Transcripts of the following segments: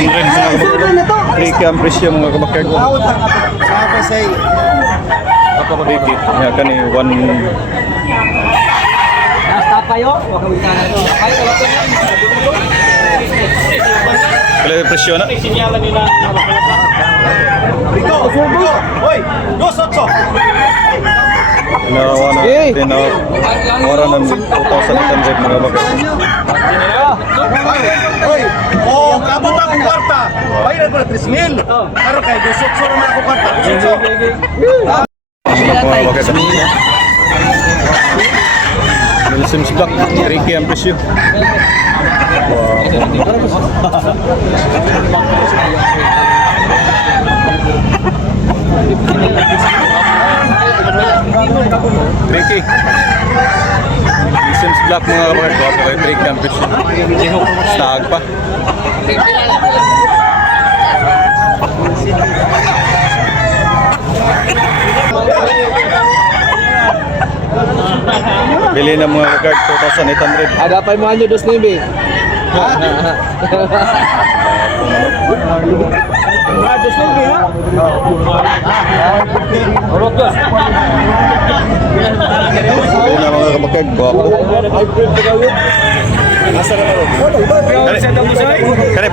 mga kabakard. Tricky ang presyo mga kabakard. Kapasay. Tricky. Nga kani one Nasta kayo? Huwag kang na ito. Kayo, wala ko yung presyo na. Sinyalan nila. Ito, ito. Hoy, dos ocho. Nawa na. Tina. Wara ng 2,800 mga kabakard. Hoy, kwarta. Bayran ko na 3,000. Pero kay dos ocho naman ako kwarta. Dos ocho. Mga kabakard. Sims Black. Tricky ang presyo. Tricky. Sims Black mga kabakard. Wapo kayo. Tricky ang presyo. Stag pa. Bili ng mga card 2,800. Ada pa yung mga nyo, dos nebe. Ah, dos nebe, ha? Orot ka. Bili na mga kabakard. Wapo. Kani, kani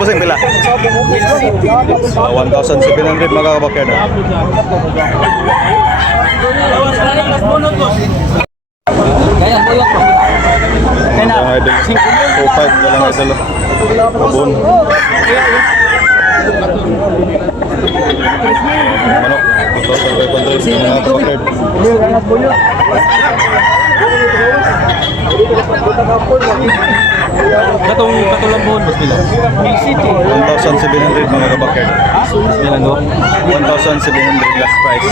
pusing bila? Ah, 1,700 mga kabakard. Kaya, ko. Ang idol. 2,500 lang idol. Abon. Manok. 2,500 mga kabakard. Katong katulang bonus nila. Big City. 1,700 mga kabakard. Nila, no? 1,700 last price.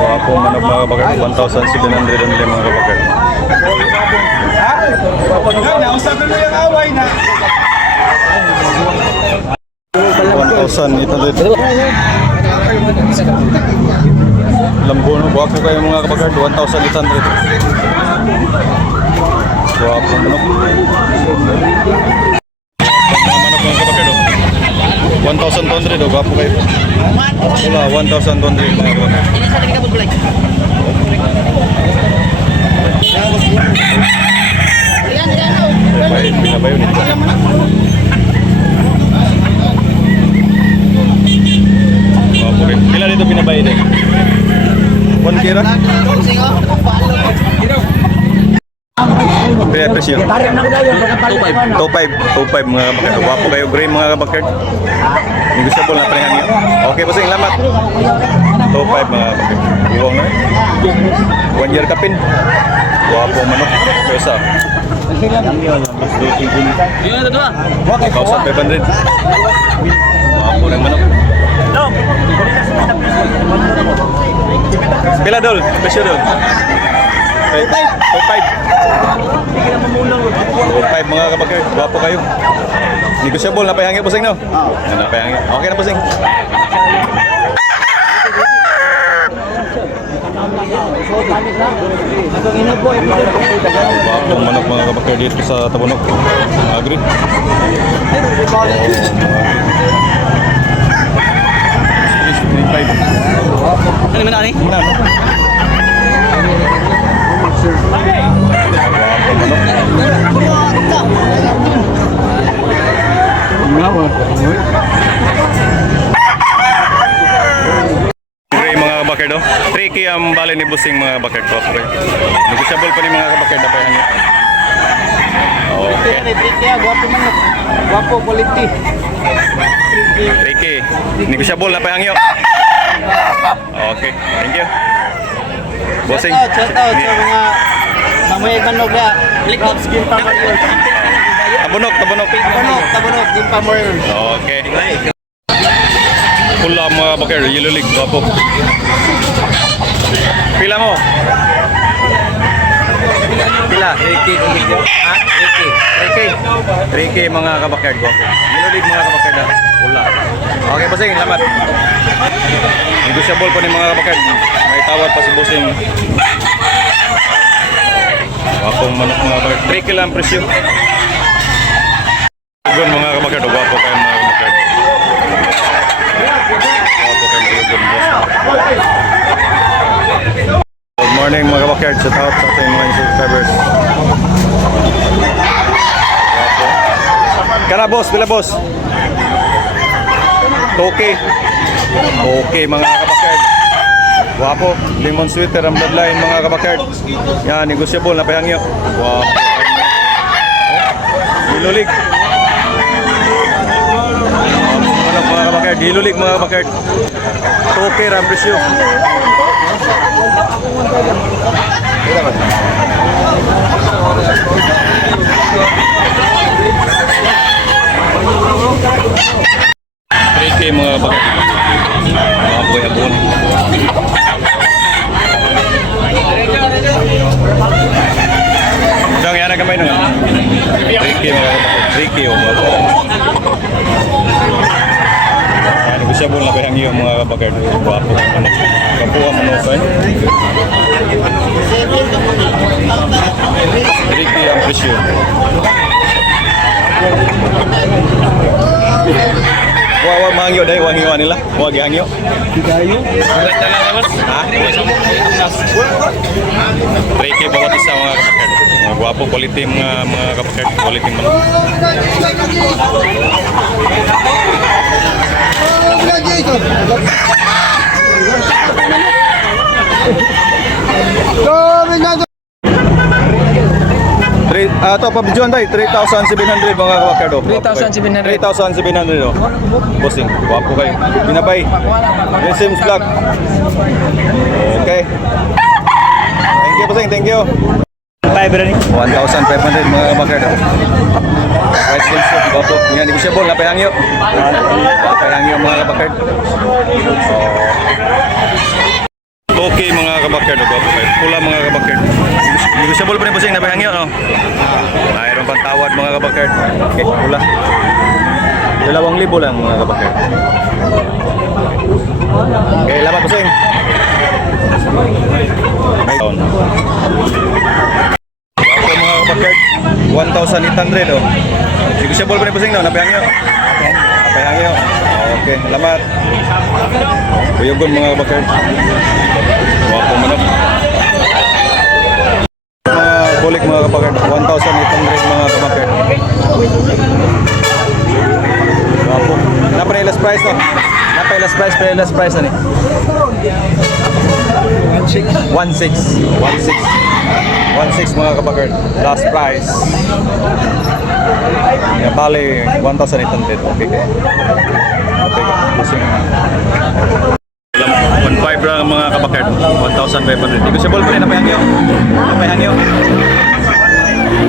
Wapo manok mga kabakard. 1,700 ang mga kabakard. Nausapin mo yung away na. 1,800. Lambono, wapo kayo mga kabakard. 1,800. Wapo manok. Mga manok mga kabakard. oh. 1,200 oh, wapo kayo. Wala, 1,200 mga kabakard. Bayad, binabayo nito. Wapo kayo. Kailan dito binabayad eh? One kira? Kaya presyo. 2.5. 2.5 mga kabakard. Wapo kayo. Gray mga kabakard. Negotiable na palingan niyo. Okay po sa lamat. 2.5 mga kabakard. Buwang na eh. One year kapin. Wapo manok. Pesa. Ba? 1,500. Wapo ng manok. Pila dol? Presyo dol? 2.5. 2.5 mga kabakard. Wapo kayo. Negotiable na pahangin po no? Oo. Na pahangin. Okay na po sing. Wapo manok mga kabakard dito sa Tabunok. Agri. Ano naman ani? Kabakard oh. Tricky ang bali ni Busing mga kabakard ko. Okay. Negotiable pa ni mga kabakard na payan niyo. Okay. Kaya, guwapo man. Guwapo, quality. Tricky. Negotiable na payan niyo. Okay. Thank you. Busing. Shout out, shout out sa mga mamayag manog na. Likod skin pa warriors. Tabunok, tabunok. Tabunok, tabunok, skin pa warriors. Okay. Pula mga bakar, yellow league, guwapo. Pila mo? Pila? 3K. Ha? 3K. 3K. 3K mga guwapo. Yellow league mga kabakar na pula. Okay, bossing, lamat. Negotiable po ni mga kabakar. May tawad pa si bossing. 3K lang ang presyo. Tugon mga kabakard, o gwapo kayo mga kabakard. Gwapo kayo tugon, boss. Good morning mga kabakard, sa tawag sa ating mga subscribers. Kana boss, pila boss? Okay. Okay mga kabakard. Wapo, lemon sweater ang bloodline mga kabakard. Yan, negosyable na pahangyo. Wapo. Hilulig. Ano mga kabakard? Hilulig mga kabakard. Okay ram presyo. Trike mga kabakard. Mga buhay abon. Dang yan na kamay nung. Trike mga kabakard. Trike o mga kabakard. Ano ko siya na kayang iyo mga kabakard. Wapo. Ano? Kapuha mo kay. Trike ang presyo. Wah, wah, mangyo dahil wah hiwa nila. Wah, gihangyo. Ha? Reiki bawat isa mga kapakad. Mga gwapo, quality mga mga kapakad. Quality man. Three, ah, to pabidyoan tayo, 3,700 mga kabakado. 3,700. 3,700 oh. Bossing, wapo kayo. Binabay. Yung Sims Vlog. Okay. Thank you, bossing. Thank you. 1,500 mga kabakado. White Sims Vlog. Wapo. Yan, negosyable. Napahangyo. Napahangyo mga kabakad. Okay mga kabakard, gwapo kayo. Pula mga kabakard. Negosyable pa rin bossing, napahangyo, no? Mayroon pang tawad mga kabakard. Okay, pula. Dalawang libo lang mga kabakard. Okay, laban bossing. Taon. Gwapo mga kabakard. 1,800 oh. Negosyable pa rin bossing, no? Napahangyo. Napahangyo. Okay, salamat. Kuyogon mga kabakard. Wapo manok. Mga bulik mga kapagad. 1,800 mga kapagad. Wapo. Napa na yung last price no? Napa yung last price? Pa yung last price ano? 1,600. 1,600. 1,600 mga kapagad. Last price. Yeah, bali 1,800. Okay. Okay. Pusing. 1,500 lang ang mga kabakard. 1,500. Negotiable pa rin. Napayangyo. Napayangyo.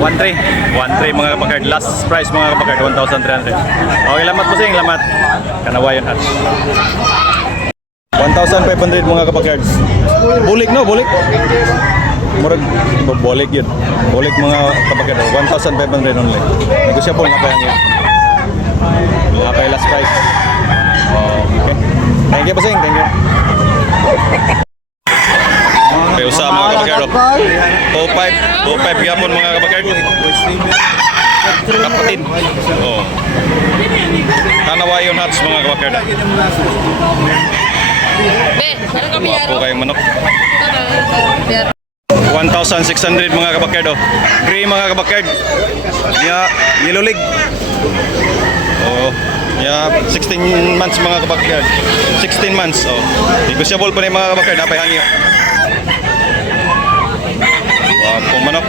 1,300. 1,300 mga kabakard. Last price mga kabakard. 1,300. Okay, lamat po sing. Lamat. Kanawayon hats. 1,500 mga kabakard. Bulik no? Bulik. Murag bulik yun. Bulik mga kabakard. 1,500 only. Negotiable nga pa yan yun. Mga kay last price. Okay. Thank you, Basing. Thank you. Kayo sa mga kabakard. Top 5. Top 5 gyapon mga kabakard. Kapatid. Oh. Tanawayon hats mga kabakard. Be, meron kami Wapo yaro. kayong manok. Yaro. 1,600 mga kabakard. Oh. Gray mga kabakard. Ya, yellow leg. Oh. Ya, 16 months mga kabakard. 16 months. Oh. Negotiable pa rin mga kabakard. Napay hangyo. Wapo manok.